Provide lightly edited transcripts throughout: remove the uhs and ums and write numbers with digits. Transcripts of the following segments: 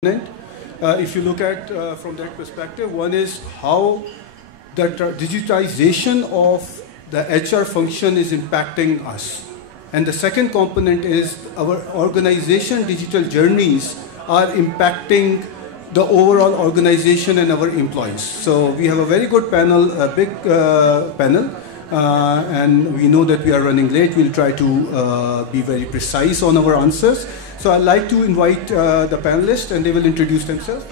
If you look at from that perspective, one is how the digitization of the HR function is impacting us. And the second component is our organization digital journeys are impacting the overall organization and our employees. So we have a very good panel, a big panel, and we know that we are running late. We'll try to be very precise on our answers. So I'd like to invite the panelists and they will introduce themselves.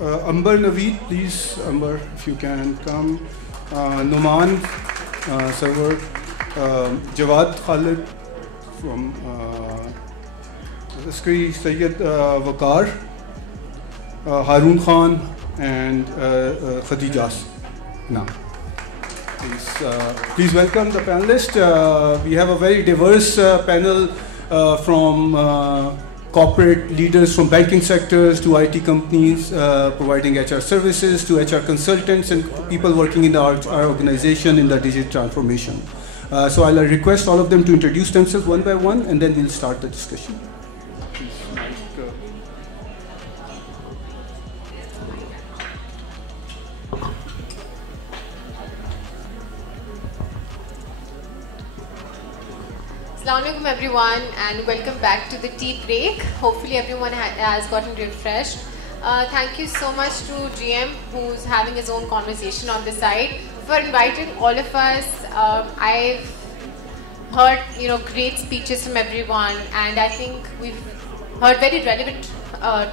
Amber Naveed, please, Amber, if you can come. Numan Sarwar, Jawad Khalid from Askari Sayyid Waqar, Harun Khan, and Khadijas. Now, please welcome the panelists. We have a very diverse panel from corporate leaders from banking sectors to IT companies providing HR services to HR consultants and people working in our organization in the digital transformation. So I'll request all of them to introduce themselves one by one and then we'll start the discussion. Assalamu alaikum everyone and welcome back to the tea break. Hopefully everyone has gotten refreshed. Thank you so much to GM who's having his own conversation on the side for inviting all of us. I've heard great speeches from everyone and I think we've heard very relevant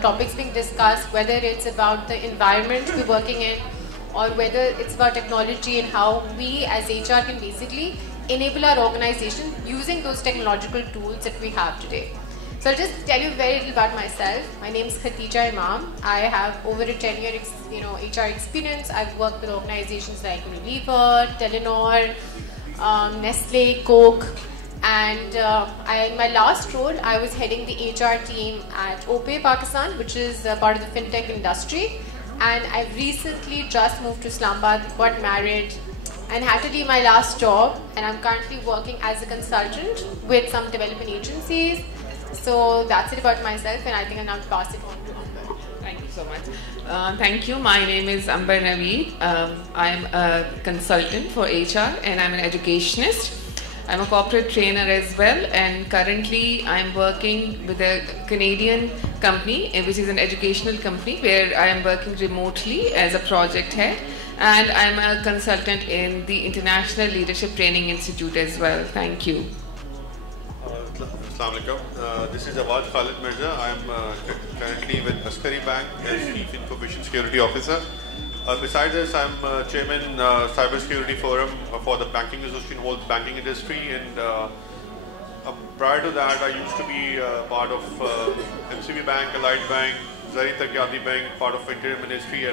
topics being discussed, whether it's about the environment we're working in or whether it's about technology and how we as HR can basically enable our organization using those technological tools that we have today. So I'll just tell you very little about myself. My name is Khatija Imam. I have over a 10-year HR experience. I've worked with organizations like Unilever, Telenor, Nestle, Coke, and in my last role I was heading the HR team at OPay Pakistan, which is part of the fintech industry, and I recently just moved to Islamabad, got married, and had to leave my last job, and I'm currently working as a consultant with some development agencies. So that's it about myself, and I think I'll now pass it on to Amber. Thank you so much. Thank you. My name is Amber Naveed. I'm a consultant for HR and I'm an educationist. I'm a corporate trainer as well, and currently I'm working with a Canadian company, which is an educational company where I am working remotely as a project head. And I'm a consultant in the International Leadership Training Institute as well. Thank you. Assalamu alaikum. This is Jawad Khalid Mirza. I'm currently with Askari Bank as Chief Information Security Officer. Besides this, I'm Chairman Cybersecurity Forum for the Banking Association, whole banking industry. And prior to that, I used to be part of MCB Bank, Allied Bank, Zari Takyati Bank, part of Interior Ministry.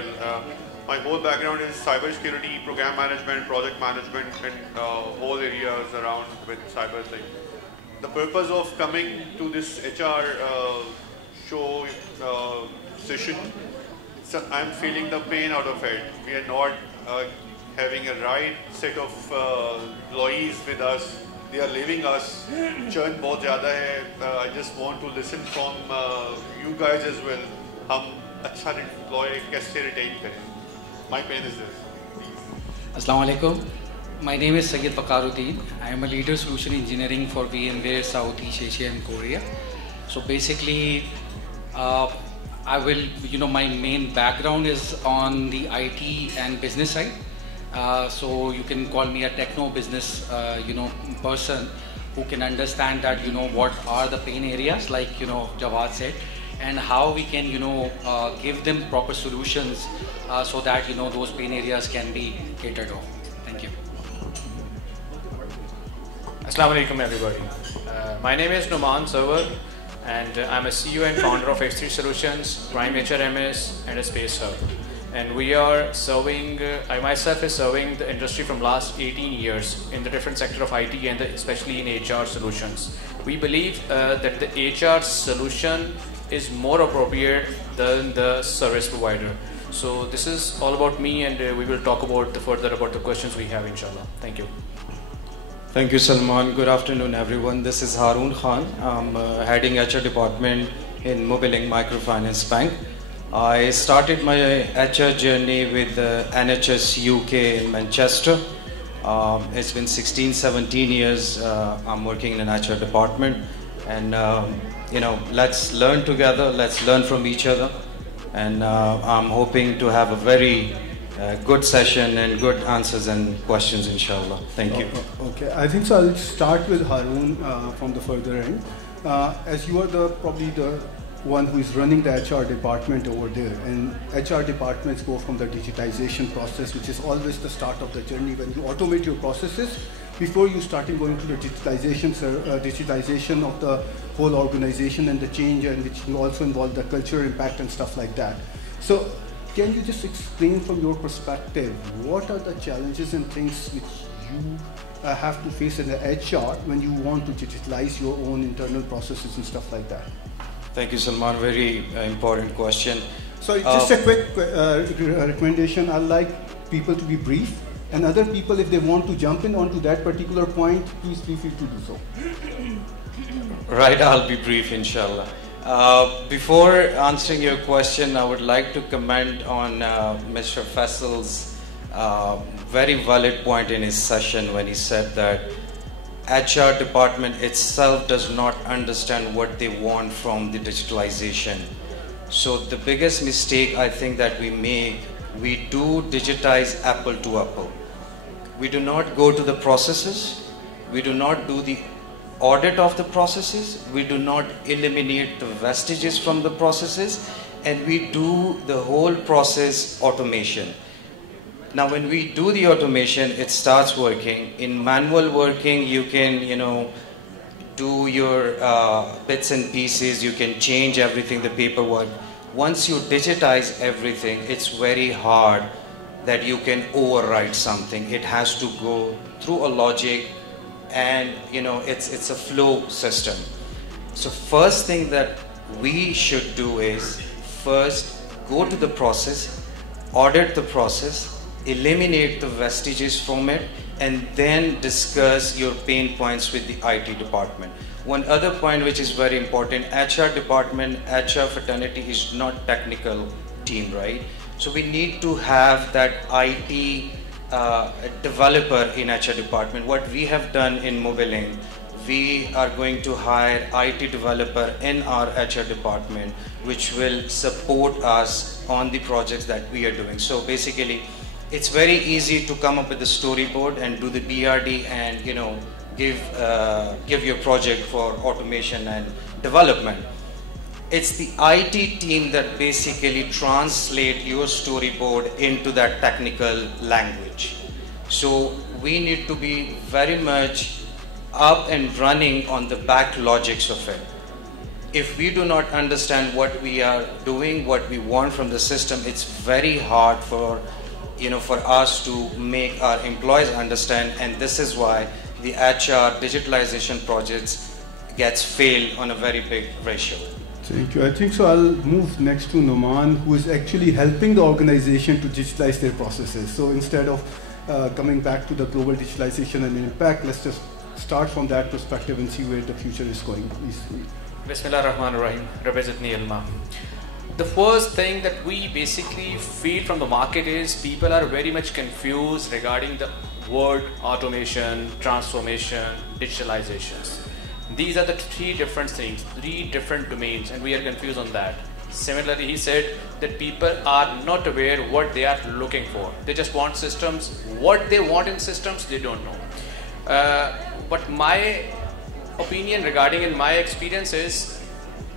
My whole background is cybersecurity, program management, project management, and whole areas around with cyber thing. The purpose of coming to this HR show session, so I'm feeling the pain out of it. We are not having a right set of employees with us. They are leaving us. Churn बहुत ज़्यादा है. I just want to listen from you guys as well. हम अच्छा employee कैसे retain करें? My pain is this. Assalamu alaikum. My name is Sayyid Waqaruddin. I am a leader solution engineering for VMware Southeast Asia and Korea. So basically, I will, my main background is on the IT and business side. So you can call me a techno business, person who can understand that, what are the pain areas, like, Jawad said, and how we can, give them proper solutions so that, those pain areas can be catered off. Thank you. Assalamu alaikum everybody. My name is Numan Sarwar and I'm a CEO and founder of X3 Solutions, Prime HRMS and a Space Hub. And we are serving, I myself is serving the industry from last 18 years in the different sector of IT and especially in HR solutions. We believe that the HR solution is more appropriate than the service provider. So this is all about me, and we will talk about further about the questions we have, inshallah. Thank you. Thank you, Salman. Good afternoon, everyone. This is Haroon Khan. I'm heading HR department in Mobilink Microfinance Bank. I started my HR journey with NHS UK in Manchester. It's been 16, 17 years I'm working in an HR department, and let's learn together, let's learn from each other, and I'm hoping to have a very good session and good answers and questions, inshallah. Thank you. Okay, I think so. I'll start with Haroon from the further end. As you are probably the one who is running the HR department over there, and HR departments go from the digitization process, which is always the start of the journey. When you automate your processes, before you starting going to the digitization of the whole organization and the change, and which will also involve the culture impact and stuff like that. So can you just explain from your perspective, what are the challenges and things which you have to face in the HR when you want to digitalize your own internal processes and stuff like that? Thank you, Salman. Very important question. So just a quick recommendation. I'd like people to be brief, and other people, if they want to jump in onto that particular point, please feel free to do so. Right, I'll be brief, inshallah. Before answering your question, I would like to comment on Mr. Faisal's very valid point in his session when he said that HR department itself does not understand what they want from the digitalization. So the biggest mistake I think that we make, we do digitize apple to apple. We do not go to the processes, we do not do the audit of the processes, we do not eliminate the vestiges from the processes, and we do the whole process automation. Now when we do the automation, it starts working. In manual working, you can do your bits and pieces, you can change everything, the paperwork. Once you digitize everything, it's very hard that you can override something. It has to go through a logic, and it's a flow system. So first thing that we should do is first go to the process, audit the process, eliminate the vestiges from it, and then discuss your pain points with the IT department. One other point which is very important, HR department, HR fraternity is not technical team, right? So we need to have that IT developer in HR department. What we have done in Mobilink, we are going to hire IT developer in our HR department, which will support us on the projects that we are doing. So basically, it's very easy to come up with the storyboard and do the BRD and give your project for automation and development. It's the IT team that basically translate your storyboard into that technical language. So we need to be very much up and running on the back logics of it. If we do not understand what we are doing, what we want from the system, it's very hard for us to make our employees understand, and this is why the HR digitalization projects gets failed on a very big ratio. Thank you. I think so. I'll move next to Noman, who is actually helping the organization to digitalize their processes. So instead of coming back to the global digitalization and impact, let's just start from that perspective and see where the future is going. Please. Bismillah ar-Rahman ar-Rahim. Rabbi ilma. The first thing that we basically feel from the market is people are very much confused regarding the word automation, transformation, digitalizations. These are the three different things, three different domains, and we are confused on that. Similarly, he said that people are not aware what they are looking for. They just want systems. What they want in systems, they don't know. But my opinion regarding in my experience is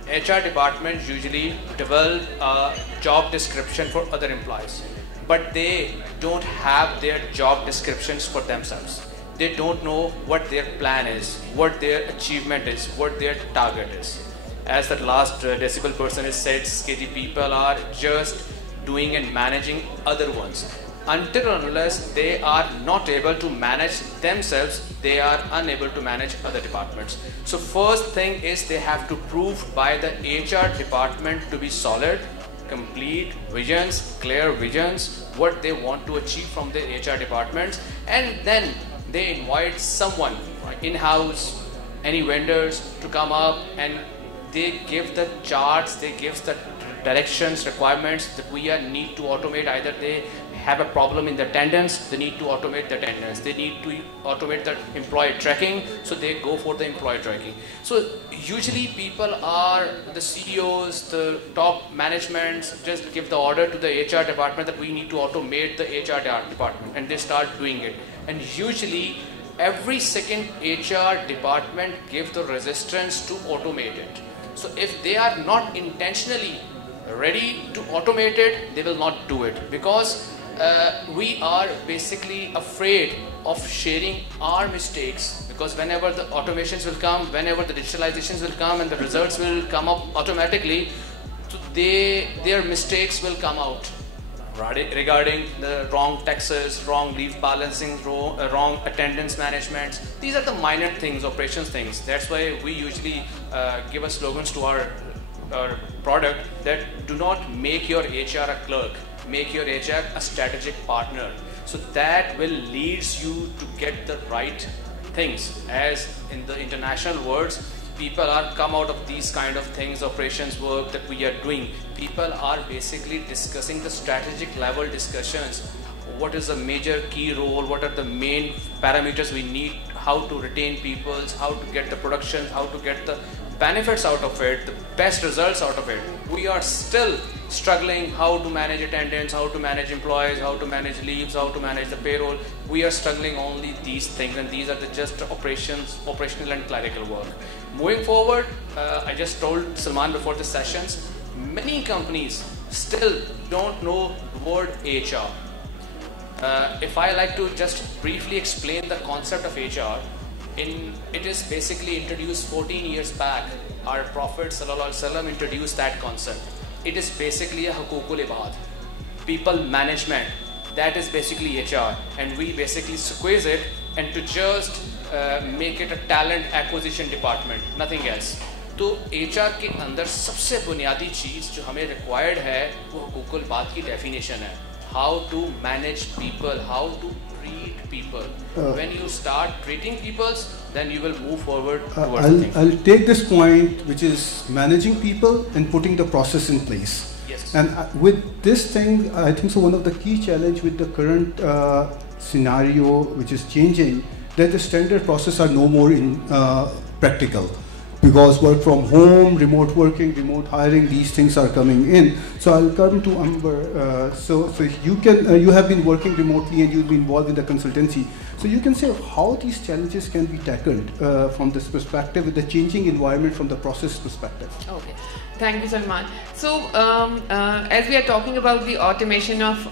HR departments usually develop a job description for other employees, but they don't have their job descriptions for themselves. They don't know what their plan is, what their achievement is, what their target is. As that last decibel person has said, KG people are just doing and managing other ones. Until and unless they are not able to manage themselves, they are unable to manage other departments. So first thing is they have to prove by the HR department to be solid, complete visions, clear visions, what they want to achieve from their HR departments, and then they invite someone in-house, any vendors to come up, and they give the charts, they give the directions, requirements that we need to automate. Either they have a problem in the attendance, they need to automate the attendance, they need to automate the employee tracking, so they go for the employee tracking. So usually people are, the CEOs, the top managements just give the order to the HR department that we need to automate the HR department, and they start doing it. And usually every second HR department give the resistance to automate it. So if they are not intentionally ready to automate it, they will not do it, because we are basically afraid of sharing our mistakes, because whenever the automations will come, whenever the digitalizations will come and the results will come up automatically, so their mistakes will come out regarding the wrong taxes, wrong leave balancing, wrong attendance management. These are the minor things, operations things. That's why we usually give a slogans to our product that do not make your HR a clerk, make your HR a strategic partner. So that will lead you to get the right things. As in the international words, people are come out of these kind of things, operations work that we are doing. People are basically discussing the strategic level discussions. What is the major key role? What are the main parameters we need? How to retain people? How to get the production? How to get the benefits out of it? The best results out of it. We are still struggling how to manage attendance, how to manage employees, how to manage leaves, how to manage the payroll. We are struggling only these things, and these are the just operational and clerical work. Moving forward, I just told Salman before the sessions, many companies still don't know the word HR. If I like to just briefly explain the concept of HR, it is basically introduced 14 years back. Our Prophet ﷺ introduced that concept. It is basically a hukukul ibad, people management. That is basically HR, and we basically squeeze it and to just make it a talent acquisition department, nothing else. तो HR के अंदर सबसे बुनियादी चीज़ जो हमें required है वो हकूकुल बात की definition है. How to manage people, how to treat people. When you start treating people, then you will move forward towards things. I'll take this point, which is managing people and putting the process in place. Yes. And with this thing, I think so one of the key challenge with the current scenario, which is changing, that the standard process are no more in practical. Because work from home, remote working, remote hiring, these things are coming in. So I'll come to Amber. So you can, you have been working remotely and you've been involved in the consultancy. So you can say how these challenges can be tackled from this perspective, with the changing environment from the process perspective. Okay, thank you, Salman. So as we are talking about the automation of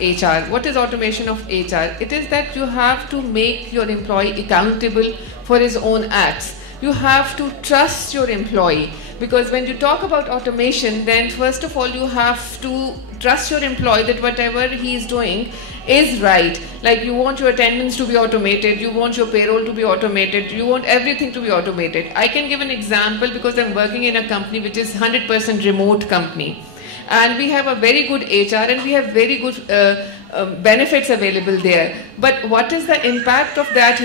HR, what is automation of HR? It is that you have to make your employee accountable for his own acts. You have to trust your employee, because when you talk about automation, then first of all you have to trust your employee that whatever he is doing is right. Like you want your attendance to be automated, you want your payroll to be automated, you want everything to be automated. I can give an example because I'm working in a company which is 100% remote company, and we have a very good HR and we have very good benefits available there. But what is the impact of that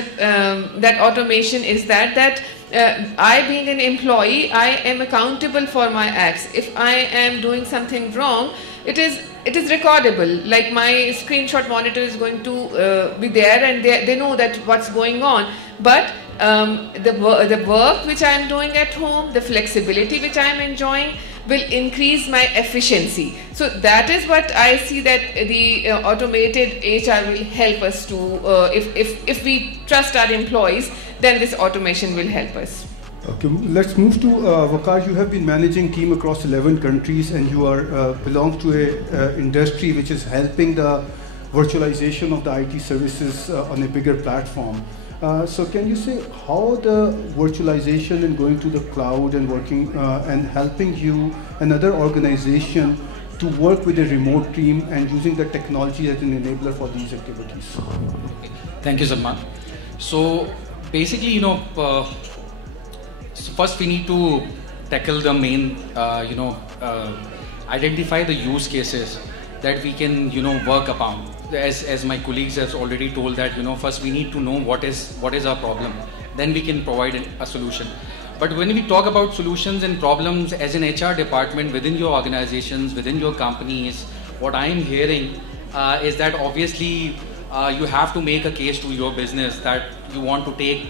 that automation is that I, being an employee, I am accountable for my acts. If I am doing something wrong, it is recordable. Like my screenshot monitor is going to be there, and they know that what's going on. But the work which I am doing at home, the flexibility which I am enjoying, will increase my efficiency. So that is what I see, that the automated HR will help us to, if we trust our employees, then this automation will help us. Okay, let's move to Waqar. You have been managing team across 11 countries, and you are belong to a industry which is helping the virtualization of the IT services on a bigger platform. So can you say how the virtualization and going to the cloud and working and helping you another organization to work with a remote team and using the technology as an enabler for these activities? Thank you, Salman. So basically, so first we need to tackle the main, identify the use cases that we can, work upon. As my colleagues have already told that, first we need to know what is our problem. Then we can provide a solution. But when we talk about solutions and problems as an HR department within your organizations, within your companies, what I am hearing is that obviously you have to make a case to your business that you want to take,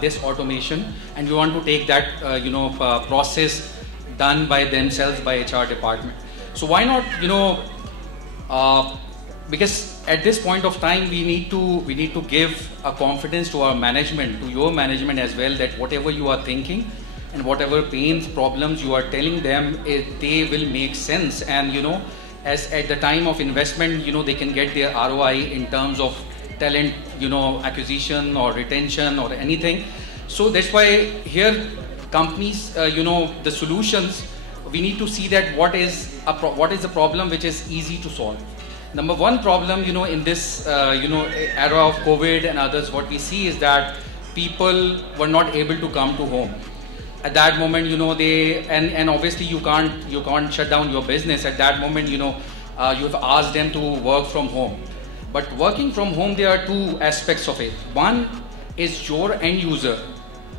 this automation, and you want to take that, process done by themselves by HR department. So why not, because at this point of time we need to give a confidence to our management, to your management as well, that whatever you are thinking and whatever pains, problems you are telling them, they will make sense, and as at the time of investment, they can get their ROI in terms of talent, acquisition or retention or anything. So that's why here companies, the solutions, we need to see that what is the problem which is easy to solve. Number one problem, in this, era of COVID and others, what we see is that people were not able to come to home. At that moment, and obviously you can't shut down your business. At that moment, you've asked them to work from home. But working from home, there are two aspects of it. One is your end user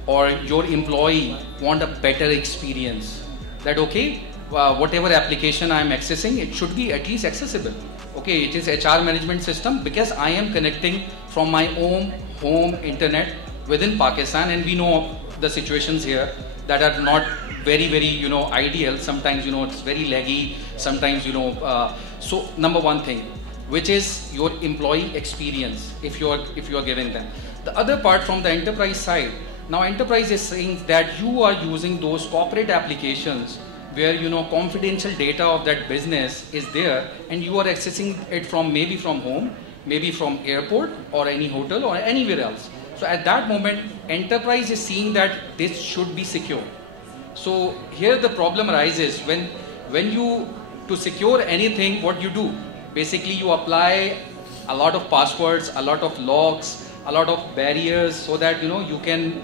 or your employee want a better experience. That whatever application I am accessing, it should be at least accessible. Okay, it is HR management system because I am connecting from my own home internet within Pakistan, and we know the situations here that are not very, very, ideal. Sometimes, it's very laggy. Sometimes, so number one thing, which is your employee experience, if you are giving them. The other part from the enterprise side, now enterprise is saying that you are using those corporate applications where confidential data of that business is there, and you are accessing it from maybe from home, maybe from airport or any hotel or anywhere else. So at that moment, enterprise is seeing that this should be secure. So here the problem arises when you, to secure anything, what you do, basically you apply a lot of passwords, a lot of locks, a lot of barriers, so that you can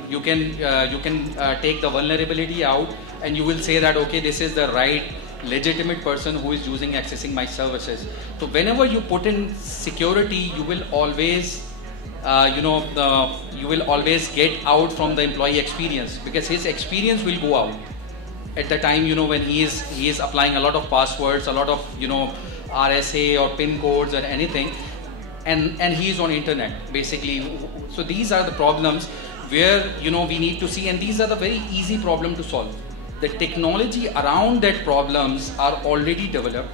take the vulnerability out, and you will say that okay, this is the right legitimate person who is accessing my services. So whenever you put in security, you will always get out from the employee experience, because his experience will go out at the time when he is applying a lot of passwords, a lot of RSA or PIN codes or anything, and he is on internet basically. So these are the problems where we need to see, and these are the very easy problem to solve. The technology around that problems are already developed.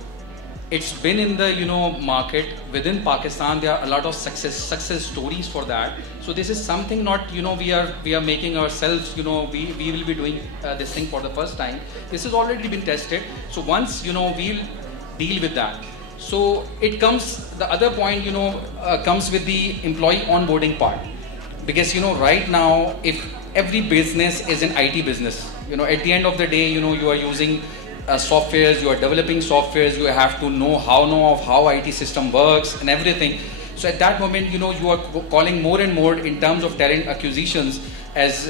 It's been in the market within Pakistan. There are a lot of success stories for that. So this is something not we are making ourselves. We will be doing this thing for the first time. This has already been tested. So once we'll deal with that. So it comes, the other point comes with the employee onboarding part, because right now if every business is an IT business, at the end of the day you are using softwares, you are developing softwares, you have to know how IT system works and everything. So at that moment you are calling more and more in terms of talent acquisitions, as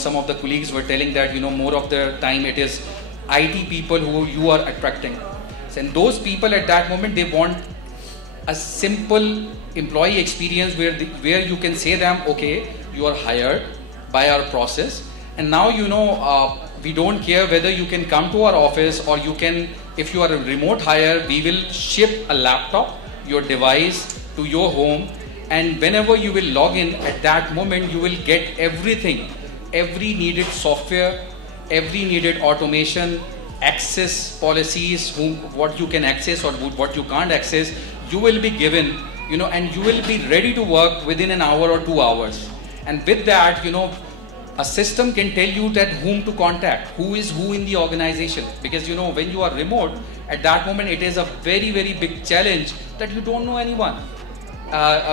some of the colleagues were telling that more of the time it is IT people who you are attracting. And those people at that moment, they want a simple employee experience where you can say them, okay, you are hired by our process, and now we don't care whether you can come to our office or you can, if you are a remote hire, we will ship a laptop, your device to your home, and whenever you will log in, at that moment you will get everything, every needed software, every needed automation, access policies, what you can access or what you can't access, you will be given, and you will be ready to work within an hour or 2 hours. And with that, a system can tell you that whom to contact, who is who in the organization, because when you are remote, at that moment it is a very, very big challenge that you don't know anyone.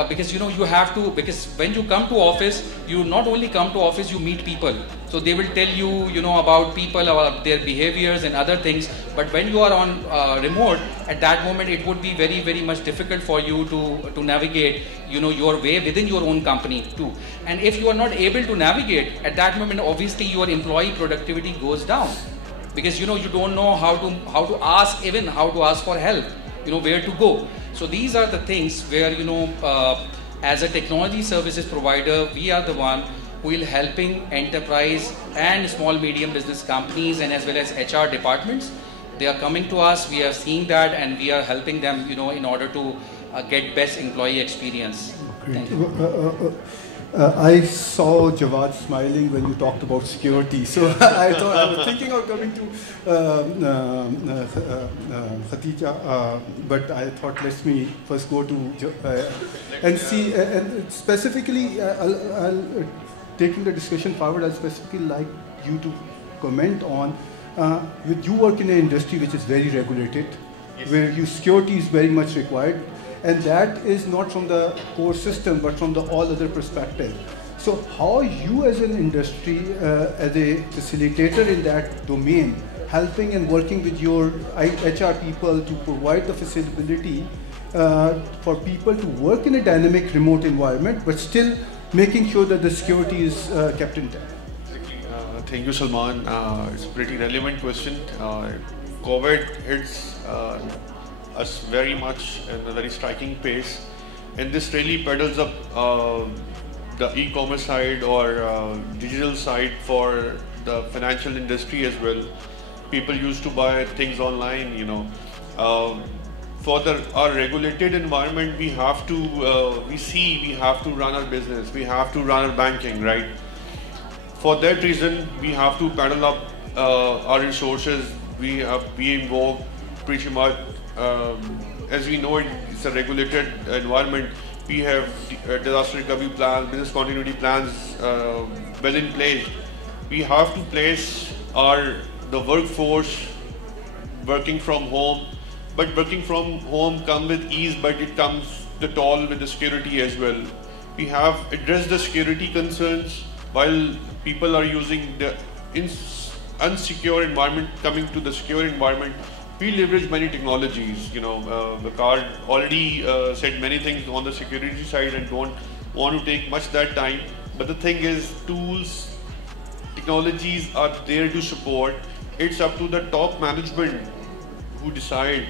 Because you have to, because when you come to office, you not only come to office, you meet people. So they will tell you, about people, about their behaviors and other things. But when you are on remote, at that moment it would be very, very much difficult for you to navigate, your way within your own company too. And if you are not able to navigate, at that moment obviously your employee productivity goes down, because you don't know how to ask, even how to ask for help. where to go. So these are the things where, as a technology services provider, we are the one who will helping enterprise and small medium business companies and as well as HR departments. They are coming to us, we are seeing that, and we are helping them, in order to get best employee experience. Thank you. I saw Jawad smiling when you talked about security, so I thought I was thinking of coming to Khatija, but I thought let me first go to and see, and specifically, taking the discussion forward, I'd specifically like you to comment on, you work in an industry which is very regulated, yes, where security is very much required. And that is not from the core system, but from the all other perspective. So how you as an industry, as a facilitator in that domain, helping and working with your HR people to provide the facility for people to work in a dynamic remote environment, but still making sure that the security is kept intact? Thank you, Salman. It's a pretty relevant question. COVID hits us very much in a very striking pace, and this really pedals up the e-commerce side or digital side for the financial industry as well. People used to buy things online, For our regulated environment, we have to run our business, we have to run our banking, right? For that reason, we have to paddle up our resources. We invoke pretty much. As we know, it's a regulated environment. We have disaster recovery plans, business continuity plans well in place. We have to place the workforce working from home, but working from home comes with ease, but it comes the toll with the security as well. We have addressed the security concerns while people are using the unsecure environment coming to the secure environment. We leverage many technologies, Vicar already said many things on the security side and don't want to take much that time. But the thing is, tools, technologies are there to support. It's up to the top management who decide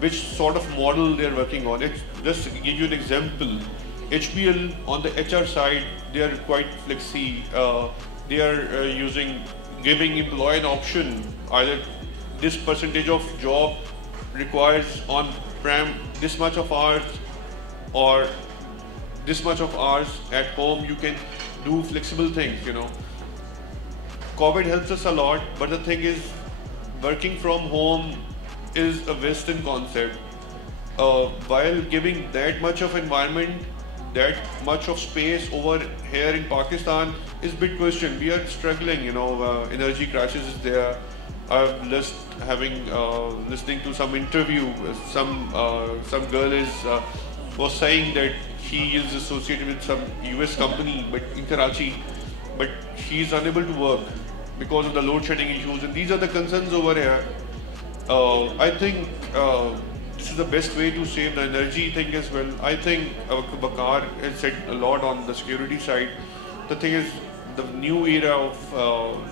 which sort of model they're working on. Just to give you an example, HBL on the HR side, they are quite flexi. They are giving employee an option, either this percentage of job requires on-prem this much of hours or this much of hours at home. You can do flexible things, COVID helps us a lot, but the thing is, working from home is a Western concept. While giving that much of environment, that much of space over here in Pakistan is a big question. We are struggling, energy crashes is there. I've listening to some interview, some girl was saying that she is associated with some US company, but in Karachi, but she is unable to work because of the load shedding issues, and these are the concerns over here. I think this is the best way to save the energy thing as well. I think Bakar has said a lot on the security side. The thing is, the new era of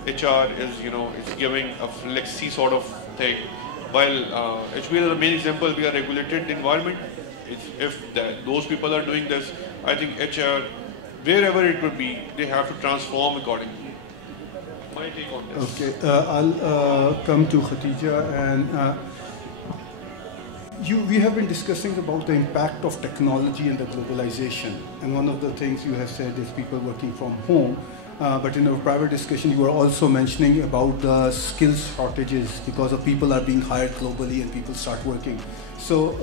HR is, it's giving a flexi sort of thing. While HBL is the main example, we are regulated environment. If those people are doing this, I think HR, wherever it could be, they have to transform accordingly. My take on this. Okay, I'll come to Khatija, and we have been discussing about the impact of technology and the globalization. And one of the things you have said is people working from home. But in our private discussion, you were also mentioning about the skills shortages because of people are being hired globally and people start working. So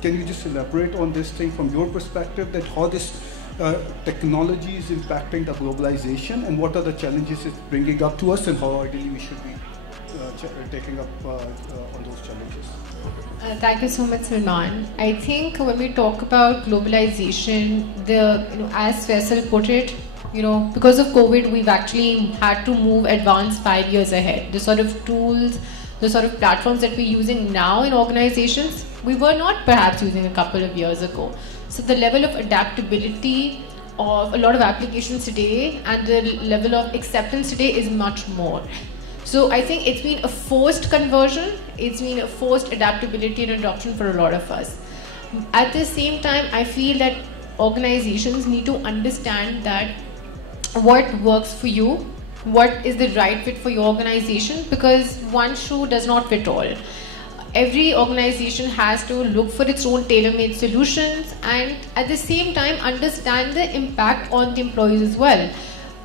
can you just elaborate on this thing from your perspective, that how this technology is impacting the globalization and what are the challenges it's bringing up to us, and how ideally we should be taking up on those challenges? Thank you so much, Salman. I think when we talk about globalization, as Faisal put it, because of COVID, we've actually had to move advanced 5 years ahead. The sort of tools, the sort of platforms that we're using now in organizations, we were not perhaps using a couple of years ago. So the level of adaptability of a lot of applications today and the level of acceptance today is much more. So I think it's been a forced conversion, it's been a forced adaptability and adoption for a lot of us. At the same time, I feel that organizations need to understand that what works for you, what is the right fit for your organization, because one shoe does not fit all. Every organization has to look for its own tailor-made solutions and at the same time understand the impact on the employees as well.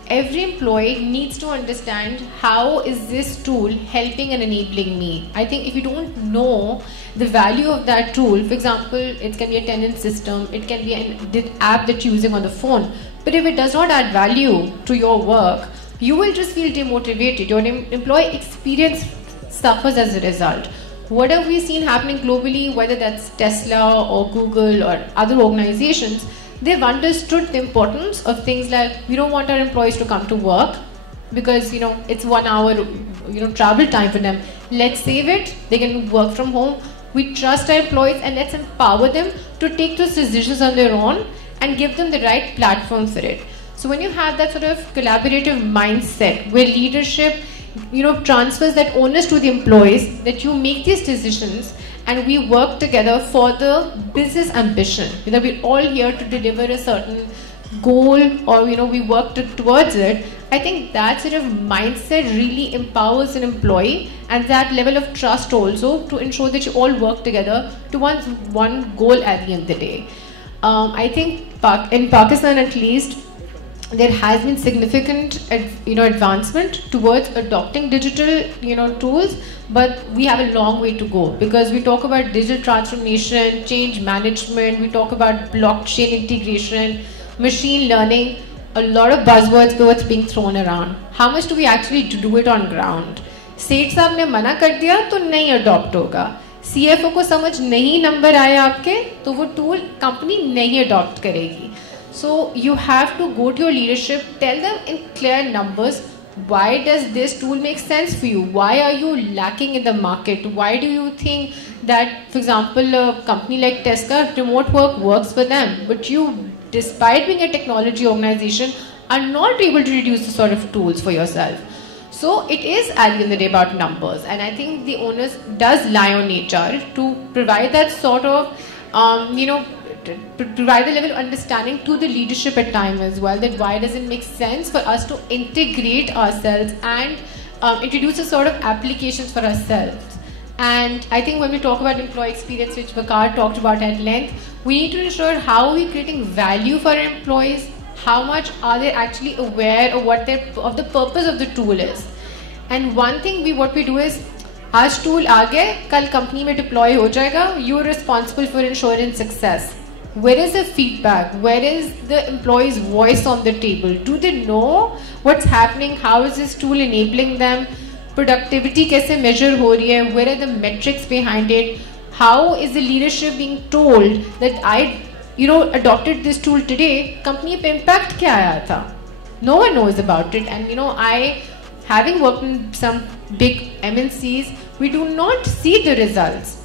Every employee needs to understand how is this tool helping and enabling me. I think if you don't know the value of that tool, for example, it can be a tenant system, it can be an app that you're using on the phone, but if it does not add value to your work, you will just feel demotivated. Your employee experience suffers as a result. What have we seen happening globally, whether that's Tesla or Google or other organizations, they've understood the importance of things like, we don't want our employees to come to work because it's 1 hour travel time for them. Let's save it, they can work from home. We trust our employees and let's empower them to take those decisions on their own and give them the right platform for it. So when you have that sort of collaborative mindset where leadership transfers that onus to the employees, that you make these decisions and we work together for the business ambition. We're all here to deliver a certain goal or we work towards it. I think that sort of mindset really empowers an employee and that level of trust also to ensure that you all work together towards one goal at the end of the day. I think in Pakistan at least, there has been significant advancement towards adopting digital tools, but we have a long way to go because we talk about digital transformation, change management, we talk about blockchain integration, machine learning, a lot of buzzwords what's being thrown around. How much do we actually do it on ground? सेठ साहब ने मना कर दिया तो नहीं adopt होगा, CFO को समझ नहीं नंबर आया आपके तो वो टूल कंपनी नहीं अडॉप्ट करेगी. So you have to go to your leadership, tell them in clear numbers, why does this tool make sense for you? Why are you lacking in the market? Why do you think that, for example, a company like Tesla, remote work works for them, but you, despite being a technology organization, are not able to reduce the sort of tools for yourself. So it is at the end of the day about numbers, and I think the onus does lie on HR to provide that sort of, to provide the level of understanding to the leadership at time as well, that why does it make sense for us to integrate ourselves and introduce a sort of applications for ourselves. And I think when we talk about employee experience, which Waqar talked about at length, we need to ensure how are we creating value for our employees, how much are they actually aware of of the purpose of the tool is. And one thing what we do is, आज tool आ गया, कल company में deploy हो जाएगा, you are responsible for ensuring success. Where is the feedback? Where is the employee's voice on the table? Do they know what's happening? How is this tool enabling them? Productivity कैसे measure हो रही है? Where are the metrics behind it? How is the leadership being told that I adopted this tool today? Company पे impact क्या आया था? No one knows about it. And having worked in some big MNCs, we do not see the results.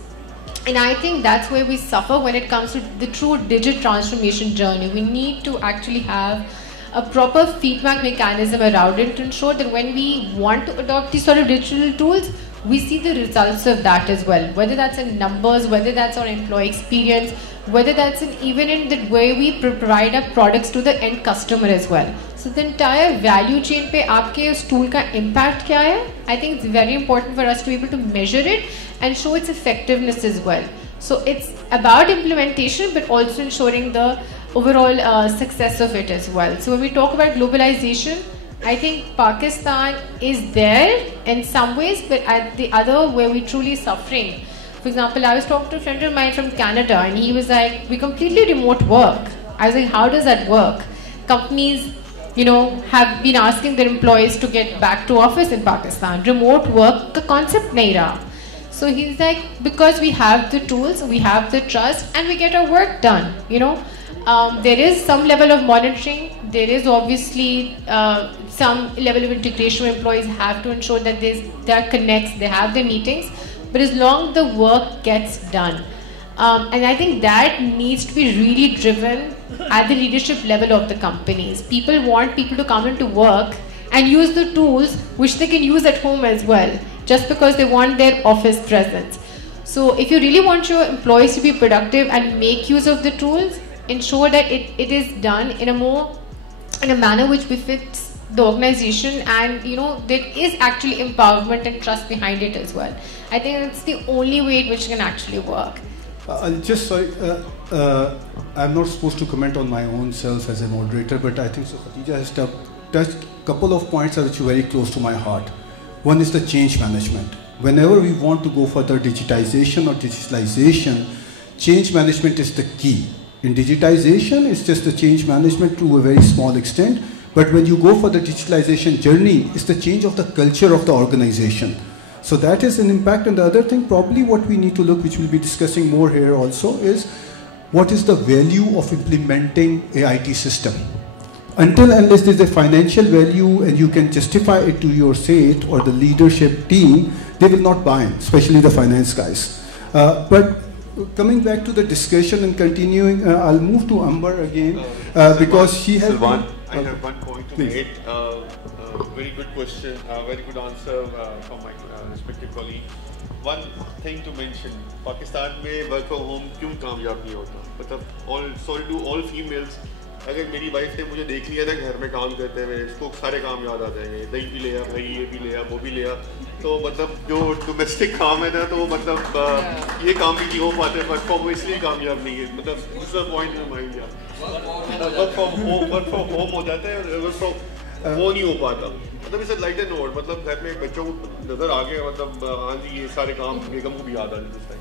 And I think that's where we suffer when it comes to the true digital transformation journey. We need to actually have a proper feedback mechanism around it to ensure that when we want to adopt these sort of digital tools, we see the results of that as well. Whether that's in numbers, whether that's on employee experience, whether that's even in the way we provide our products to the end customer as well. So the entire value chain पे आपके उस tool का impact क्या है? I think it's very important for us to be able to measure it and show its effectiveness as well. So it's about implementation, but also ensuring the overall success of it as well. So when we talk about globalization, I think Pakistan is there in some ways, but at the other where we're truly suffering. For example, I was talking to a friend of mine from Canada and he was like, we completely remote work. I was like, how does that work? Companies, have been asking their employees to get back to office in Pakistan. Remote work, the concept nahi raha. So he's like, because we have the tools, we have the trust, and we get our work done. There is some level of monitoring. There is obviously some level of integration where employees have to ensure that there are connects, they have their meetings. But as long as the work gets done, and I think that needs to be really driven at the leadership level of the companies. People want people to come into work and use the tools which they can use at home as well, just because they want their office presence. So if you really want your employees to be productive and make use of the tools, ensure that it is done in a manner which befits the organization, and there is actually empowerment and trust behind it as well. I think it's the only way in which it can actually work. I'm not supposed to comment on my own self as a moderator, but I think so Khatija has touched a couple of points which are very close to my heart. One is the change management. Whenever we want to go for the digitization or digitalization, change management is the key. In digitization, it's just the change management to a very small extent, but when you go for the digitalization journey, it's the change of the culture of the organization. So that is an impact. And the other thing, probably what we need to look, which we'll be discussing more here also, is what is the value of implementing a IT system. Until unless there's a financial value and you can justify it to your SAT or the leadership team, they will not buy, especially the finance guys. But coming back to the discussion and continuing, I'll move to Amber again because she has... Silvan, I have one point to make. Very good question, very good answer from my respected colleague. One thing to mention, Pakistan में work from home क्यों कामयाब नहीं होता? मतलब sorry to all females, अगर मेरी wife ने मुझे देख लिया ना घर में काम करते हुए, इसको सारे काम याद आ जाएंगे, दही भी ले आ भाई, ये भी ले आ, वो भी ले आ, तो मतलब जो डोमेस्टिक काम है ना, तो मतलब ये काम भी नहीं हो पाते, वर्क फ्रॉम होम इसलिए कामयाब नहीं है, मतलब this is the point in mind यार, वर्क फ्रॉम होम हो जाता है, वर्क फ्रॉम वो नहीं हो पाता, मतलब इसे लाइट एंड नोट, मतलब घर में बच्चों को नजर आ गया, मतलब हाँ जी ये सारे काम बेगम को भी याद आ रहे हैं,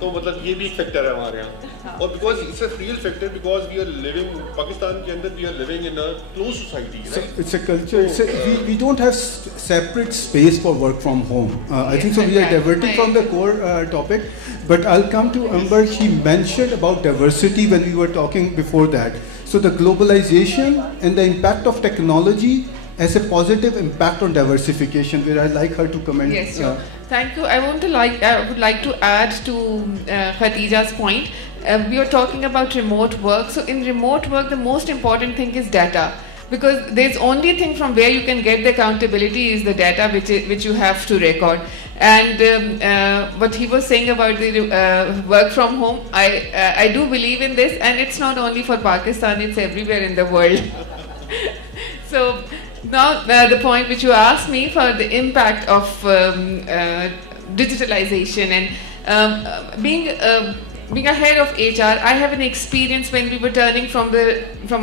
तो मतलब ये भी एक फैक्टर है हमारे यहाँ, और because it's a real factor, because we are living Pakistan के अंदर, we are living in a close society, right? It's a culture. We don't have separate space for work from home. I think so. We are diverting from the core topic, but I'll come to Amber. She mentioned about diversity when we were talking before that. So the globalization and the impact of technology has a positive impact on diversification, where I'd like her to comment. Yes, sure. Thank you. I would like to add to Khadija's point. We were talking about remote work. So in remote work, the most important thing is data, because there's only thing from where you can get the accountability is the data which you have to record. And what he was saying about the work from home, I do believe in this, and it's not only for Pakistan, it's everywhere in the world. So now the point which you asked me for the impact of digitalization and being a head of HR, I have an experience when we were turning from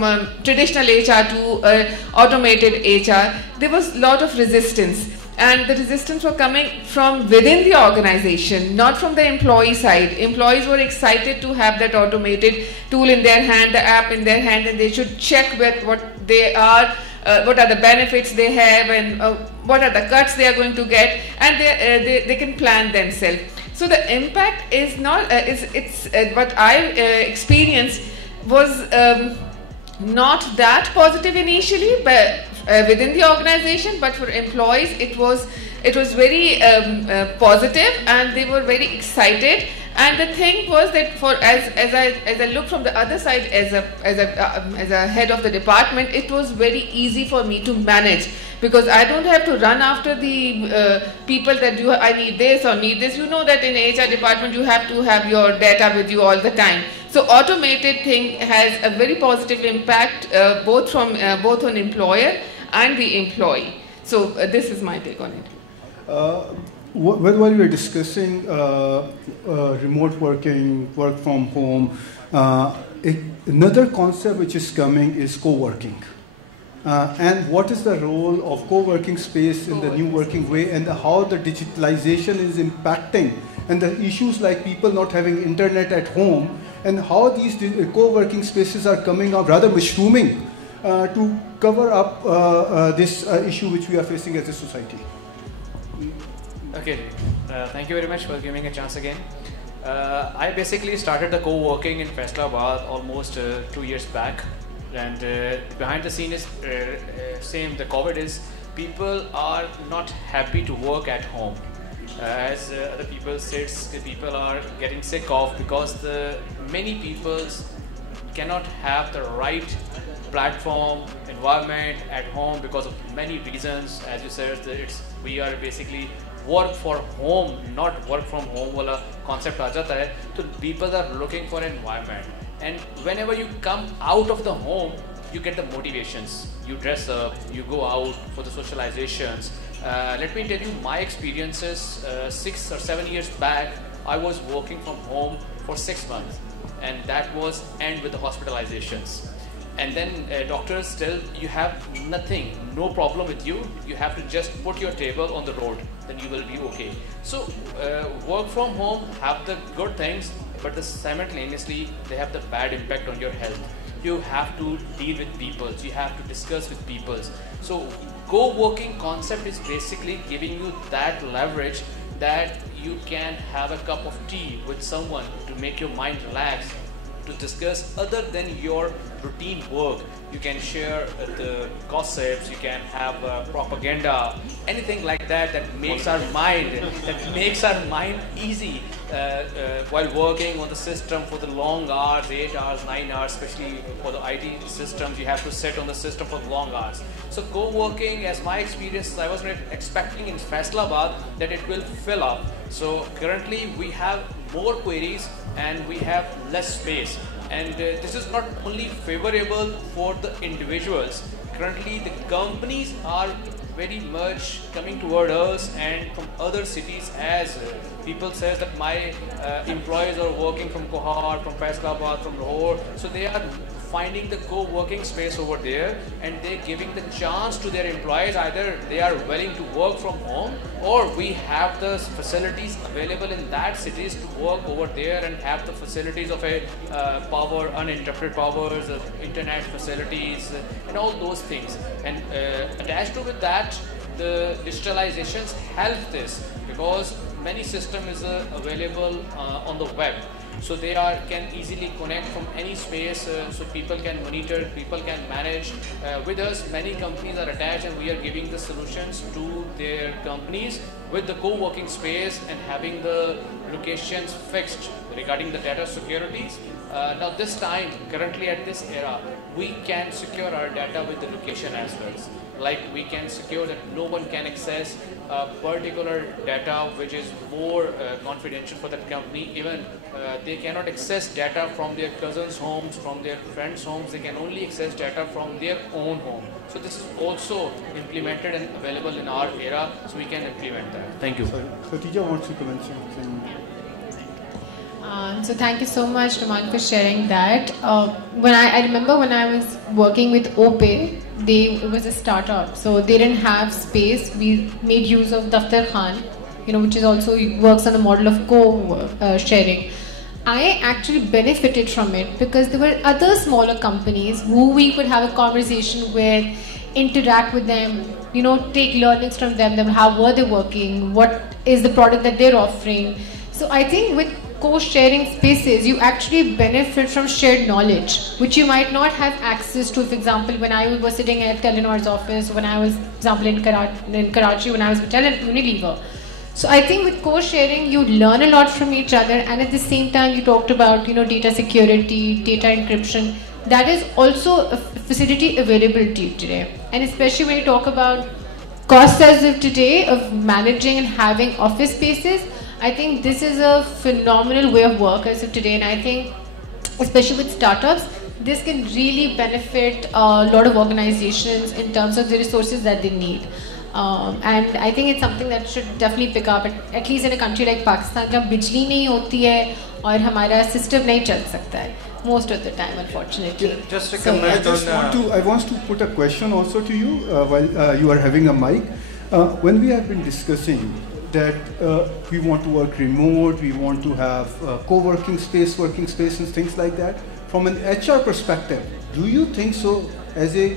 a traditional HR to automated HR. There was a lot of resistance, and the resistance were coming from within the organization, not from the employee side. Employees were excited to have that automated tool in their hand, the app in their hand, and they should check with what they are. What are the benefits they have, and what are the cuts they are going to get, and they can plan themselves. So the impact is not what I experienced was not that positive initially, but within the organization. But for employees, it was very positive, and they were very excited. And the thing was that as I look from the other side as a head of the department, it was very easy for me to manage, because I don't have to run after the people that I need this or need this. You know that in HR department you have to have your data with you all the time. So automated thing has a very positive impact both on employer and the employee. So this is my take on it. While we were discussing remote working, work from home, another concept which is coming is co-working. And what is the role of co-working space in the new working way, and how the digitalization is impacting, and the issues like people not having internet at home, and how these co-working spaces are coming up, rather mushrooming, to cover up this issue which we are facing as a society. Okay, thank you very much for giving a chance again. I basically started the co-working in Faisalabad almost 2 years back, and behind the scene is same. The COVID is people are not happy to work at home. As other people said, people are getting sick of, because many people cannot have the right platform, environment at home because of many reasons. As you said, we are basically work for home, not work from home wala concept aa jata hai. So people are looking for an environment, and whenever you come out of the home, you get the motivations. You dress up, you go out for the socializations. Let me tell you my experiences. 6 or 7 years back, I was working from home for 6 months, and that was end with the hospitalizations. And then doctors tell you have nothing, no problem with you. You have to just put your table on the road, then you will be okay. So work from home have the good things, but simultaneously they have the bad impact on your health. You have to deal with people, you have to discuss with people. So co-working concept is basically giving you that leverage that you can have a cup of tea with someone to make your mind relax, to discuss other than your routine work. You can share the gossips, you can have propaganda, anything like that that makes our mind easy while working on the system for the long hours, 8 hours, 9 hours, especially for the IT systems. You have to sit on the system for long hours. So co-working, as my experience, I was not expecting in Faisalabad that it will fill up. So currently we have more queries and we have less space. And this is not only favorable for the individuals. Currently the companies are very much coming toward us and from other cities, as people say that my employees are working from Kohar, from Faisalabad, from Lahore. So they are finding the co-working space over there, and they're giving the chance to their employees. Either they are willing to work from home, or we have the facilities available in that cities to work over there and have the facilities of a power, uninterrupted powers, internet facilities, and all those things. And attached to with that, the digitalizations help this, because many system is available on the web. So they can easily connect from any space, so people can monitor, people can manage. With us, many companies are attached, and we are giving the solutions to their companies with the co-working space and having the locations fixed regarding the data securities. Now this time, currently at this era, we can secure our data with the location as well. Like we can secure that no one can access particular data which is more confidential for that company. Even they cannot access data from their cousins' homes, from their friends' homes. They can only access data from their own home. So this is also implemented and available in our era, so we can implement that. Thank you. Sorry, Khatija wants to comment something. So thank you so much, Raman, for sharing that. When I remember when I was working with OPay, it was a startup, so they didn't have space. We made use of Daftar Khan, which is also works on a model of co-sharing. I actually benefited from it because there were other smaller companies who we could have a conversation with, interact with them, take learnings from them. How were they working? What is the product that they're offering? So I think with co-sharing spaces, you actually benefit from shared knowledge, which you might not have access to. For example, when I was sitting at Telenor's office, when I was, for example, in Karachi, when I was with Unilever. So I think with co-sharing, you learn a lot from each other, and at the same time, you talked about data security, data encryption. That is also a facility available to you today, and especially when you talk about costs as of today of managing and having office spaces. I think this is a phenomenal way of work as of today, and I think especially with startups, this can really benefit a lot of organizations in terms of the resources that they need. And I think it's something that should definitely pick up, at least in a country like Pakistan, जब बिजली नहीं होती है और हमारा system नहीं चल सकता है most of the time, unfortunately. Yeah, just a comment I want to put a question also to you while you are having a mic. When we have been discussing that we want to work remote, we want to have co-working space, working spaces, things like that. From an HR perspective, do you think so as a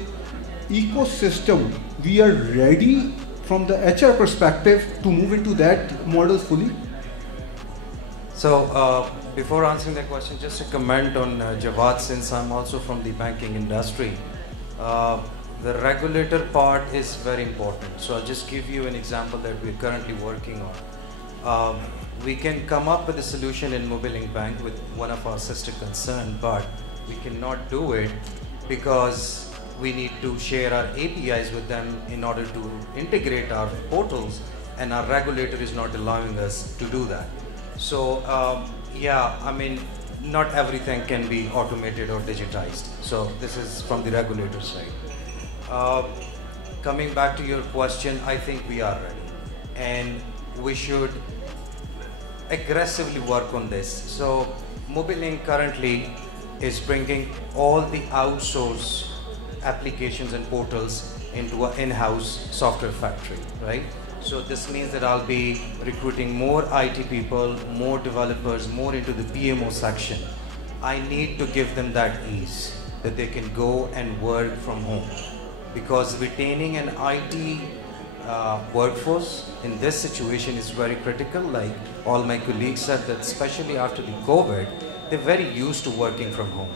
ecosystem, we are ready from the HR perspective to move into that model fully? So before answering that question, just a comment on Jawad, since I'm also from the banking industry. The regulator part is very important. So I'll just give you an example that we're currently working on. We can come up with a solution in Mobilink Bank with one of our sister concerns, but we cannot do it because we need to share our APIs with them in order to integrate our portals, and our regulator is not allowing us to do that. So yeah, I mean, not everything can be automated or digitized. So this is from the regulator side. Coming back to your question, I think we are ready, and we should aggressively work on this. So Mobilink currently is bringing all the outsourced applications and portals into an in-house software factory, right? So this means that I'll be recruiting more IT people, more developers, more into the PMO section. I need to give them that ease, that they can go and work from home. Because retaining an IT workforce in this situation is very critical. Like all my colleagues said, that especially after the COVID, they're very used to working from home.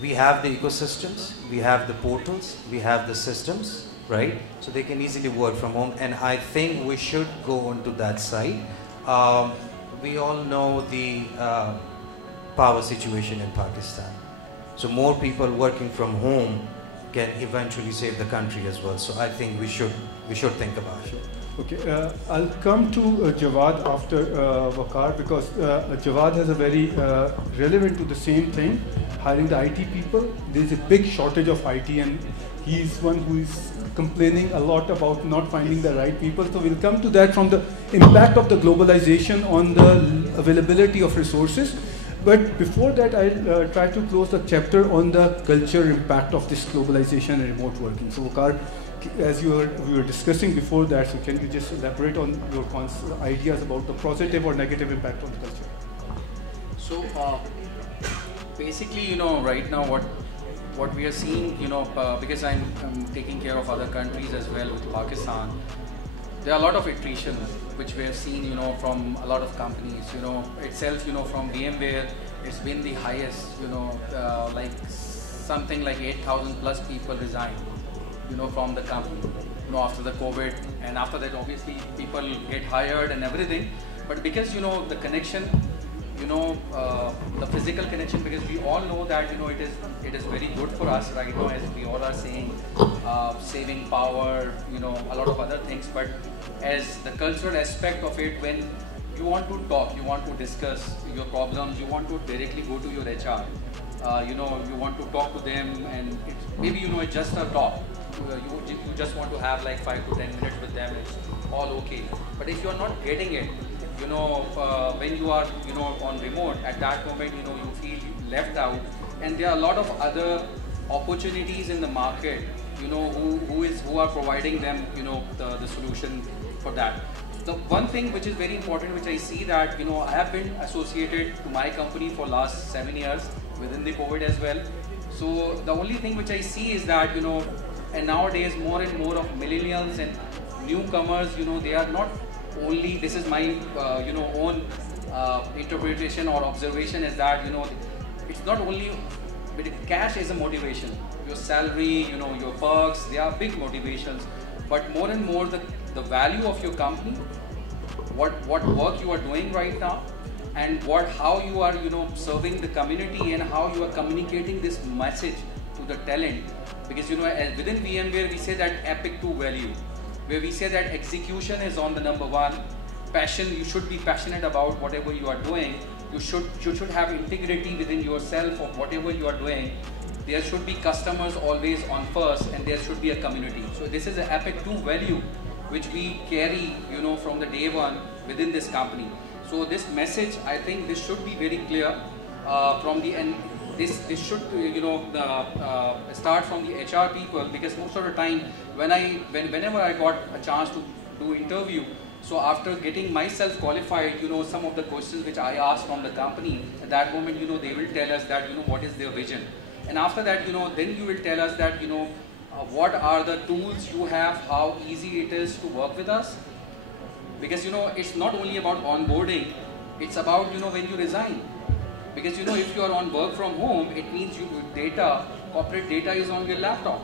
We have the ecosystems, we have the portals, we have the systems, right? So they can easily work from home, and I think we should go onto that side. We all know the power situation in Pakistan. So more people working from home can eventually save the country as well. So I think we should think about it. Okay, I'll come to Jawad after Waqar, because Jawad has a very relevant to the same thing, hiring the IT people. There's a big shortage of IT, and he's one who is complaining a lot about not finding the right people. So we'll come to that from the impact of the globalization on the availability of resources. But before that, I'll try to close the chapter on the culture impact of this globalization and remote working. So Waqar, as we were discussing before that, so can you just elaborate on your ideas about the positive or negative impact on the culture? So basically, right now what we are seeing, because I'm taking care of other countries as well with Pakistan, there are a lot of attrition which we have seen, from a lot of companies. Itself, from VMware, it's been the highest. Like something like 8,000 plus people resigned, from the company, after the COVID, and after that, obviously, people get hired and everything. But because the connection, the physical connection, because we all know that it is very good for us right now, as we all are saying, saving power, a lot of other things. But as the cultural aspect of it, when you want to talk, you want to discuss your problems, you want to directly go to your HR, you want to talk to them, and maybe it's just a talk. You just want to have like 5 to 10 minutes with them. It's all okay. But if you are not getting it, when you are on remote, at that moment you feel left out, and there are a lot of other opportunities in the market who are providing them the solution for that. The one thing which is very important, which I see that I have been associated to my company for last 7 years within the COVID as well. So the only thing which I see is that and nowadays more and more of millennials and newcomers, they are not only, this is my own interpretation or observation, is that it's not only, but cash is a motivation. Your salary, your perks, they are big motivations. But more and more the value of your company, what work you are doing right now, and how you are serving the community, and how you are communicating this message to the talent. Because within VMware we say that epic to value, where we say that execution is on the number one. Passion, you should be passionate about whatever you are doing. You should have integrity within yourself of whatever you are doing. There should be customers always on first, and there should be a community. So this is an epic to value which we carry from the day one within this company. So this message, I think this should be very clear from the end. This should start from the HR people, because most of the time whenever I got a chance to do interview, so after getting myself qualified, some of the questions which I asked from the company, at that moment they will tell us that what is their vision, and after that then you will tell us that what are the tools you have, how easy it is to work with us. Because it's not only about onboarding, it's about when you resign. Because if you are on work from home, it means corporate data is on your laptop,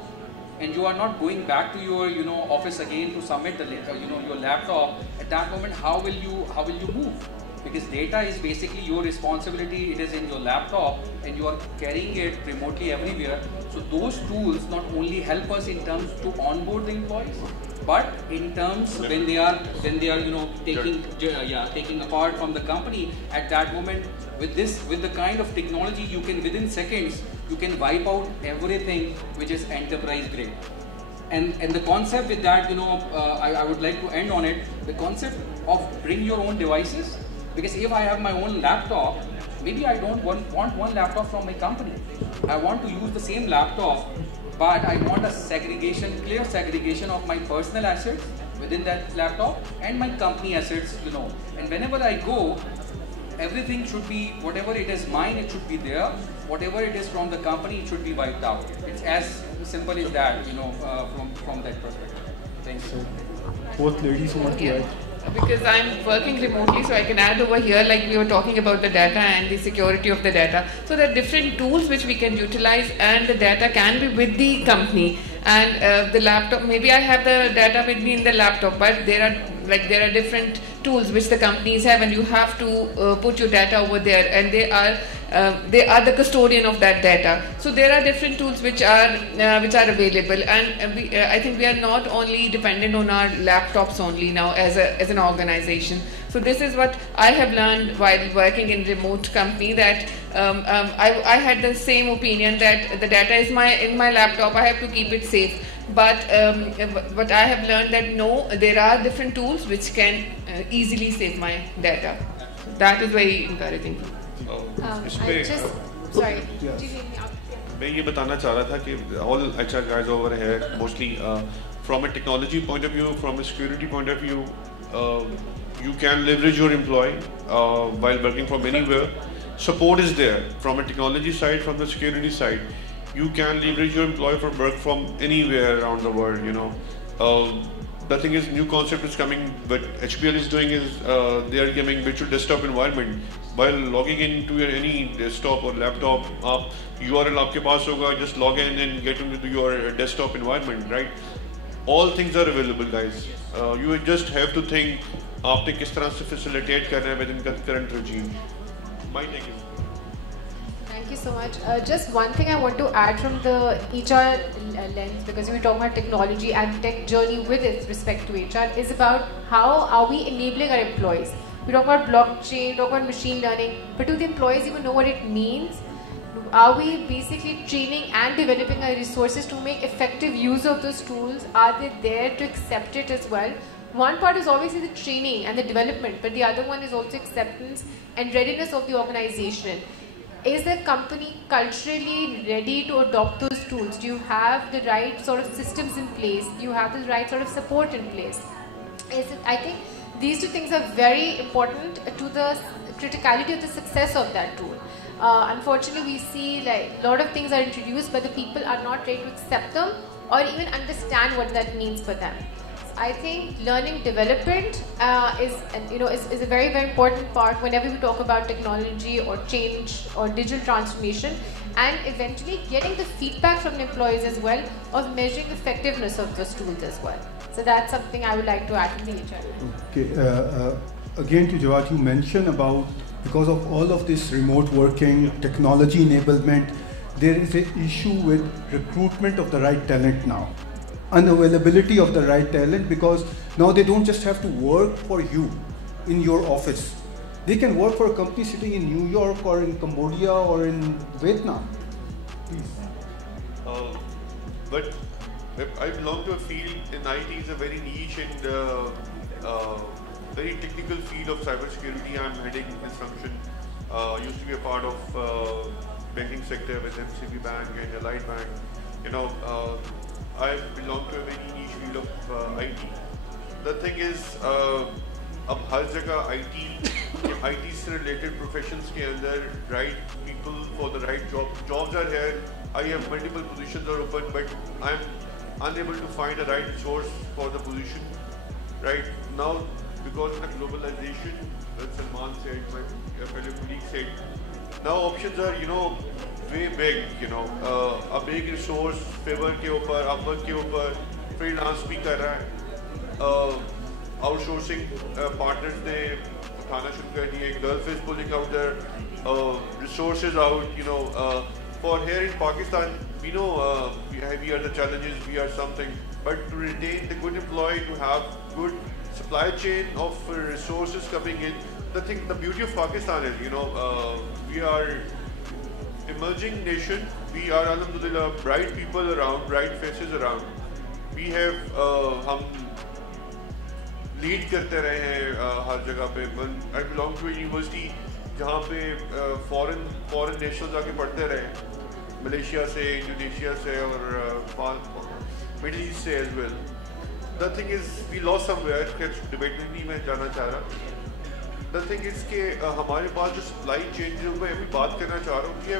and you are not going back to your office again to submit the your laptop. At that moment, how will you move? because data is basically your responsibility. It is in your laptop and you are carrying it remotely everywhere. So those tools not only help us in terms to onboard the employees, but in terms when they are taking apart from the company at that moment, with the kind of technology, you can within seconds you can wipe out everything which is enterprise grade. And the concept with that, I would like to end on it, the concept of bring your own devices, because if I have my own laptop, maybe I don't want one laptop from my company. I want to use the same laptop, but I want a clear segregation of my personal assets within that laptop and my company assets, And whenever I go, everything should be, whatever it is mine, it should be there. Whatever it is from the company, it should be wiped out. It's as simple as that, from that perspective. Thanks. So, both ladies who want to add. Because I'm working remotely, so I can add over here, like we were talking about the data and the security of the data. So there are different tools which we can utilize, and the data can be with the company. And the laptop, maybe I have the data with me in the laptop, but there are different tools which the companies have, and you have to put your data over there, and they are the custodian of that data. So there are different tools which are available, and I think we are not only dependent on our laptops only now as an organization. So this is what I have learned while working in remote company, that I had the same opinion that the data is in my laptop, I have to keep it safe. But I have learned that no, there are different tools which can easily save my data. That is very encouraging. Sorry. मैं ये बताना चाह रहा था कि all HR guys over here, mostly from a technology point of view, from a security point of view, you can leverage your employee while working from anywhere. Support is there from a technology side, from the security side. You can leverage your employee for work from anywhere around the world. The thing is, new concept is coming. What HPL is doing is they are giving virtual desktop environment. While logging into any desktop or laptop, URL आपके पास होगा, just log in and get into your desktop environment, right? All things are available, guys. You just have to think आपने किस तरह से facilitate करना है within current regime. My take is. Thank you so much. Just one thing I want to add from the HR lens, because we were talking about technology and tech journey with respect to HR, is about how are we enabling our employees. We talk about blockchain, talk about machine learning, but do the employees even know what it means? Are we basically training and developing our resources to make effective use of those tools? Are they there to accept it as well? One part is obviously the training and the development, but the other one is also acceptance and readiness of the organization. Is the company culturally ready to adopt those tools? Do you have the right sort of systems in place? Do you have the right sort of support in place? I think these two things are very important to the criticality of the success of that tool. Unfortunately, we see like a lot of things are introduced, but the people are not ready to accept them or even understand what that means for them. I think learning development is a very, very important part whenever we talk about technology or change or digital transformation, and eventually getting the feedback from the employees as well of measuring the effectiveness of those tools as well. So that's something I would like to add to the HR. Okay. Again, to Jawad, you mentioned about because of all of this remote working, technology enablement, there is an issue with recruitment of the right talent now. Unavailability of the right talent, because now they don't just have to work for you in your office. They can work for a company sitting in New York or in Cambodia or in Vietnam. Please. But I belong to a field in IT, is a very niche and very technical field of cybersecurity. I'm heading this function. Used to be a part of banking sector with MCB Bank and Allied Bank. I belong to a very niche field of IT. The thing is, अब हर जगह IT से related professions के अंदर right people for the right jobs are here. I have multiple positions are open, but I'm unable to find the right resource for the position. Right now, because of the globalization, as Salman said, my fellow colleague said, now options are way big. A big resource, favor के ऊपर, Upwork के ऊपर, freelance भी कर रहा है. Out sourcing partners نے اٹھانا شروع کر دیے. Golf is polling out there resources out, for here in Pakistan, we know we are the challenges, we are something, but to retain the good employee, to have good supply chain of resources coming in, the beauty of Pakistan is, we are emerging nation, we are alhamdulillah bright people around, bright faces around, we have hum lead کرتے رہے ہیں ہر جگہ پہ. I belong to a university جہاں پہ فورن nationals آ کے پڑھتے رہے, ملیشیا سے, انڈونیشیا سے اور مڈل ایسٹ سے as well. The thing is we lost somewhere, debate میں نہیں میں جانا چاہ رہا. دا تھنگ از کہ ہمارے پاس جو سپلائی چین جو میں ابھی بات کرنا چاہ رہا ہوں کہ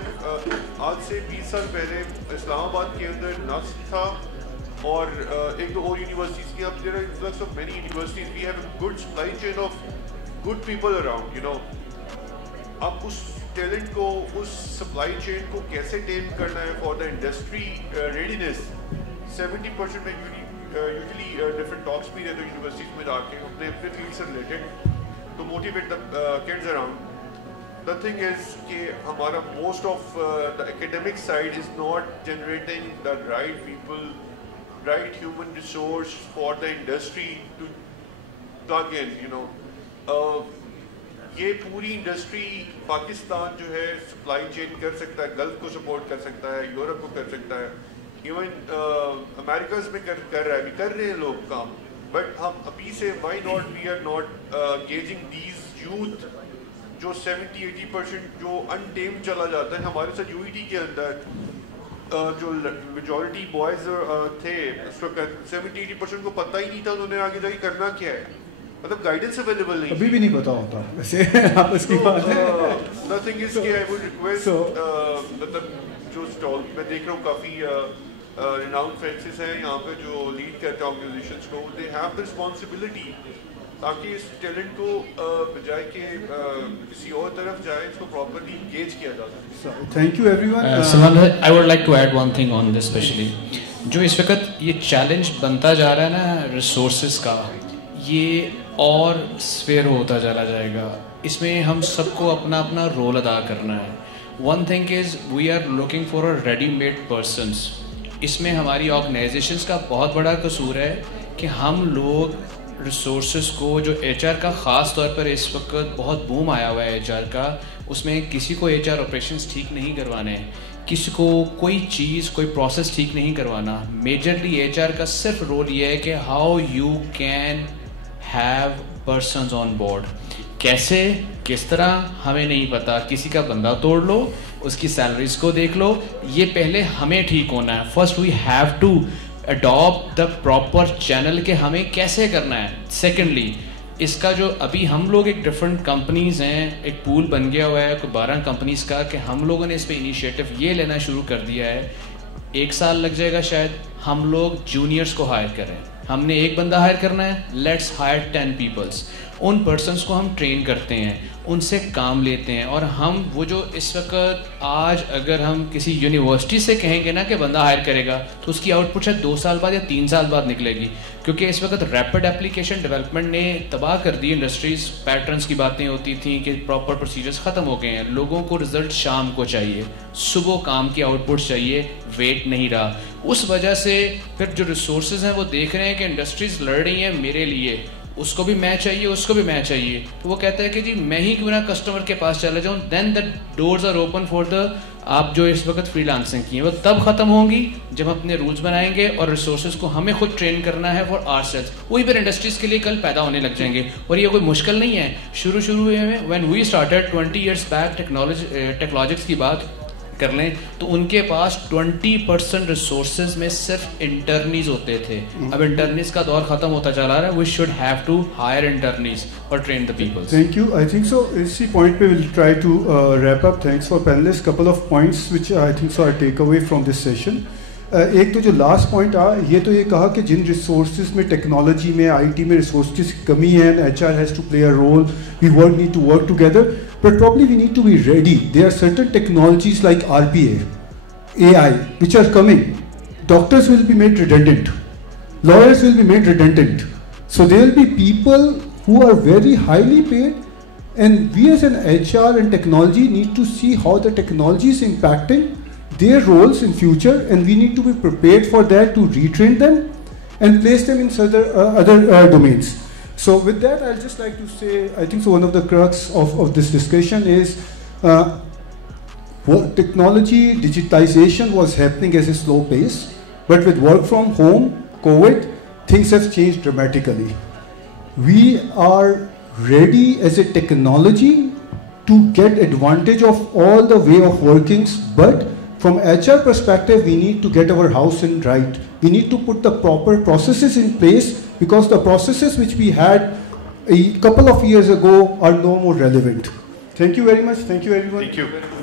آج سے 20 سال پہلے اسلام آباد کے اندر نسق تھا اور ایک دو اور یونیورسٹیز کی. اب there are influx of many universities, we have a good supply chain of good people around. اب اس ٹیلنٹ کو, اس سپلائی چین کو کیسے ٹیم کرنا ہے فار دا انڈسٹری ریڈینس. 70% میں یوزلی ڈفرنٹ ٹاکس بھی رہتے ہیں یونیورسٹیز میں جا کے اپنے فیلڈ سے related to motivate the kids around. The thing is کہ ہمارا most of the academic side is not generating the right people, right human resource for the industry to plug in. یہ پوری industry Pakistan جو ہے supply chain کر سکتا ہے, golf کو سپورٹ کر سکتا ہے, یورپ کو کر سکتا ہے, ایون امریکاز میں کر رہا ہے, بھی کر رہے ہیں لوگ کام. بٹ ہم ابھی سے why not we are not gauging these youth جو 70-80% جو انٹیم چلا جاتا ہے. ہمارے ساتھ یو ای ٹی کے اندر جو میجورٹی بوائز تھے اس وقت 70-80% کو پتہ ہی نہیں تھا انہوں نے آگے جا کے کرنا کیا ہے, مطلب گائیڈنس اویلیبل نہیں, ابھی بھی نہیں پتا ہوتا ویسے آپس کی بات ہے. نتھنگ از کہ آئی وڈ ریکویسٹ, مطلب جو اسٹال میں دیکھ رہا ہوں کافی ریناؤنڈ فیسز ہیں یہاں پہ جو لیڈ کرتے ہیں آرگنائزیشنس کو, دے ہیو دا رسپانسبلٹی تاکہ اس ٹیلنٹ کو بجائے کہ کسی اور طرف جائے اس کو پراپرلی انگیج کیا جا سکے. Thank you everyone. Salman بھائی, I would like to add one thing on this, especially جو اس وقت یہ چیلنج بنتا جا رہا ہے نا ریسورسز کا, یہ اور سفیر ہوتا چلا جائے گا. اس میں ہم سب کو اپنا اپنا رول ادا کرنا ہے. One thing is we are looking for a ready made persons. اس میں ہماری آرگنائزیشنس کا بہت بڑا قصور ہے کہ ہم لوگ ریسورسز کو, جو ایچ آر کا خاص طور پر اس وقت بہت بوم آیا ہوا ہے ایچ آر کا, اس میں کسی کو ایچ آر آپریشنس ٹھیک نہیں کروانے, کسی کو کوئی چیز کوئی پروسیس ٹھیک نہیں کروانا. میجرلی ایچ آر کا صرف رول یہ ہے کہ how you can have persons on board. کیسے, کس طرح ہمیں نہیں پتا. کسی کا بندہ توڑ لو, اس کی سیلریز کو دیکھ لو, یہ پہلے ہمیں ٹھیک ہونا ہے. First we have to adapt the proper channel کہ ہمیں کیسے کرنا ہے. سیکنڈلی اس کا جو ابھی ہم لوگ ایک ڈفرینٹ کمپنیز ہیں, ایک پول بن گیا ہوا ہے کوئی 12 کمپنیز کا, کہ ہم لوگوں نے اس پہ انیشیٹو یہ لینا شروع کر دیا ہے. 1 سال لگ جائے گا شاید, ہم لوگ جونیئرس کو ہائر کریں. ہم نے ایک بندہ ہائر کرنا ہے, لیٹس ہائر 10 پیپلس. ان پرسنس کو ہم ٹرین کرتے ہیں, ان سے کام لیتے ہیں, اور ہم وہ جو اس وقت آج اگر ہم کسی یونیورسٹی سے کہیں گے نا کہ بندہ ہائر کرے گا تو اس کی آؤٹ پٹ شاید 2 سال بعد یا 3 سال بعد نکلے گی, کیونکہ اس وقت ریپڈ اپلیکیشن ڈیولپمنٹ نے تباہ کر دی انڈسٹریز. پیٹرنس کی باتیں ہوتی تھیں کہ پراپر پروسیجرز ختم ہو گئے ہیں. لوگوں کو رزلٹ شام کو چاہیے, صبح کام کی آؤٹ پٹ چاہیے, ویٹ نہیں رہا. اس وجہ سے پھر جو ریسورسز ہیں وہ دیکھ رہے ہیں کہ انڈسٹریز لڑ رہی ہیں میرے لیے, اس کو بھی میں چاہیے, اس کو بھی میں چاہیے. تو وہ کہتا ہے کہ جی میں ہی کیوں نہ کسٹمر کے پاس چلا جاؤں. Then the doors are open for the, آپ جو اس وقت فری لانسنگ کی ہیں وہ تب ختم ہوں گی جب ہم اپنے رولز بنائیں گے اور ریسورسز کو ہمیں خود ٹرین کرنا ہے فار آر سیلز. وہی پھر انڈسٹریز کے لیے کل پیدا ہونے لگ جائیں گے. اور یہ کوئی مشکل نہیں ہے. شروع میں when we started 20 years back Technologics کی بات کر لیں تو ان کے پاس 20% ریسورسز میں صرف انٹرنیز ہوتے تھے. اب انٹرنیز کا دور ختم ہوتا چلا رہا ہے. We should have to hire interns اور train the people. Thank you. I think so اسی پوائنٹ پہ will try to wrap up. Thanks for panelist. Couple of points which I think so I take away from this session. ایک تو جو last point یہ تو یہ کہا کہ جن ریسورسز میں ٹیکنالوجی میں آئی ٹی میں ریسورسز کی کمی ہے, H R has to play a role, we need to work together. But probably we need to be ready. There are certain technologies like RPA, AI, which are coming. Doctors will be made redundant. Lawyers will be made redundant. So there will be people who are very highly paid, and we as an HR and technology need to see how the technology is impacting their roles in future, and we need to be prepared for that to retrain them and place them in other domains. So with that, I'd just like to say, I think so one of the crux of this discussion is what technology, digitization was happening at a slow pace, but with work from home, COVID, things have changed dramatically. We are ready as a technology to get advantage of all the way of workings, but from HR perspective, we need to get our house in right. We need to put the proper processes in place, because the processes which we had a couple of years ago are no more relevant. Thank you very much. Thank you, everyone. Thank you.